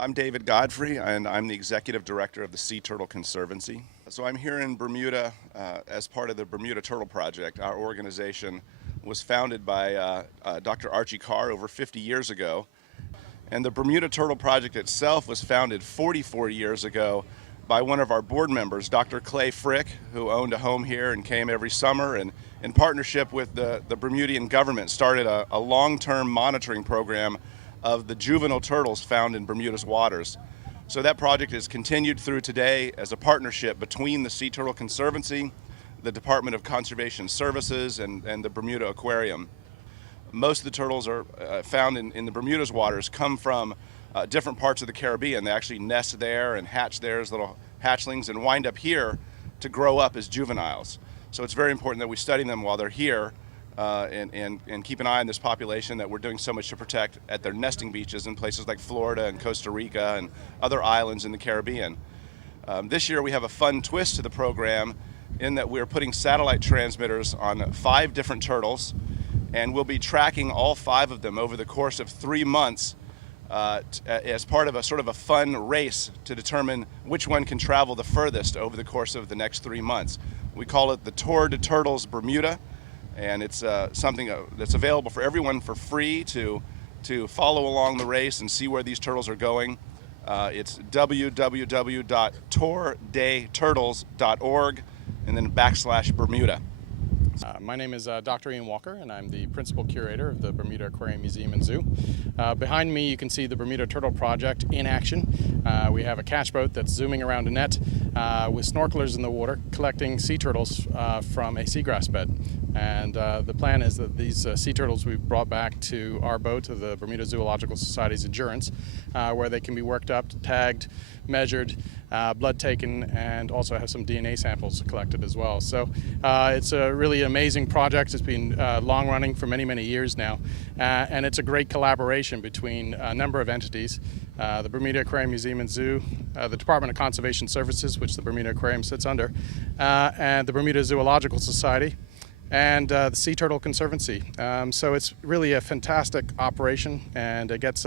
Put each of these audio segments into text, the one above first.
I'm David Godfrey, and I'm the Executive Director of the Sea Turtle Conservancy. So I'm here in Bermuda as part of the Bermuda Turtle Project. Our organization was founded by Dr. Archie Carr over 50 years ago. And the Bermuda Turtle Project itself was founded 44 years ago by one of our board members, Dr. Clay Frick, who owned a home here and came every summer, and in partnership with the Bermudian government started a long-term monitoring program of the juvenile turtles found in Bermuda's waters. So that project is continued through today as a partnership between the Sea Turtle Conservancy, the Department of Conservation Services, and the Bermuda Aquarium. Most of the turtles are found in the Bermuda's waters come from different parts of the Caribbean. They actually nest there and hatch there as little hatchlings and wind up here to grow up as juveniles. So it's very important that we study them while they're here and keep an eye on this population that we're doing so much to protect at their nesting beaches in places like Florida and Costa Rica and other islands in the Caribbean. This year we have a fun twist to the program in that we're putting satellite transmitters on 5 different turtles, and we'll be tracking all 5 of them over the course of 3 months as part of a sort of a fun race to determine which one can travel the furthest over the course of the next 3 months. We call it the Tour de Turtles Bermuda, and it's something that's available for everyone for free to follow along the race and see where these turtles are going. It's www.tourdayturtles.org and then /Bermuda. My name is Dr. Ian Walker, and I'm the Principal Curator of the Bermuda Aquarium Museum and Zoo. Behind me you can see the Bermuda Turtle Project in action. We have a catch boat that's zooming around a net with snorkelers in the water collecting sea turtles from a seagrass bed. And the plan is that these sea turtles we've brought back to our boat, to the Bermuda Zoological Society's Endurance, where they can be worked up, tagged, measured, blood taken, and also have some DNA samples collected as well. So it's a really amazing project. It's been long running for many, many years now, and it's a great collaboration between a number of entities. The Bermuda Aquarium Museum and Zoo, the Department of Conservation Services, which the Bermuda Aquarium sits under, and the Bermuda Zoological Society, and the Sea Turtle Conservancy. So it's really a fantastic operation, and it gets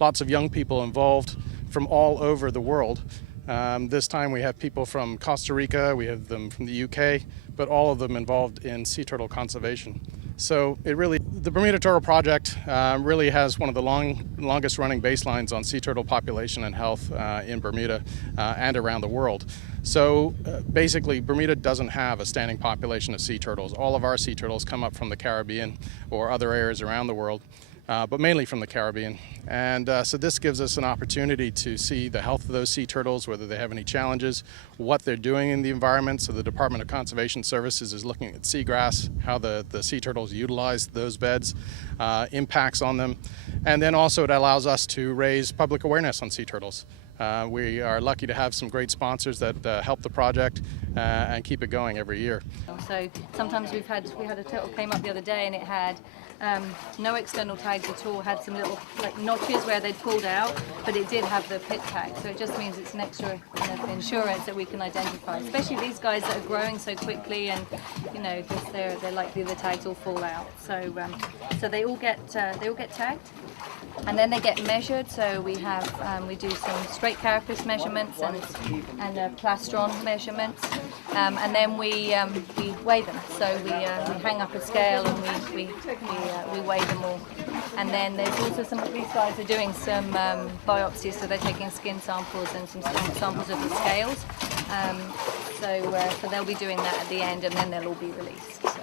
lots of young people involved from all over the world. This time we have people from Costa Rica, we have them from the UK, but all of them involved in sea turtle conservation. So the Bermuda Turtle Project really has one of the longest running baselines on sea turtle population and health in Bermuda and around the world. So basically Bermuda doesn't have a standing population of sea turtles. All of our sea turtles come up from the Caribbean or other areas around the world, but mainly from the Caribbean. And so this gives us an opportunity to see the health of those sea turtles, whether they have any challenges, what they're doing in the environment. So the Department of Conservation Services is looking at seagrass, how the sea turtles utilize those beds, impacts on them. And then also it allows us to raise public awareness on sea turtles. We are lucky to have some great sponsors that help the project and keep it going every year. So sometimes we had a turtle came up the other day and it had no external tags at all, had some little like notches where they'd pulled out, but it did have the pit tag, so it just means it's an extra insurance that we can identify, especially these guys that are growing so quickly, and just they're likely the tags will fall out. So so they all get tagged, and then they get measured. So we do some straight carapace measurements and plastron measurements, and then we weigh them. So we hang up a scale and we weigh them all. And then there's also these guys are doing some biopsies, so they're taking skin samples and some samples of the scales. So they'll be doing that at the end, and then they'll all be released. So.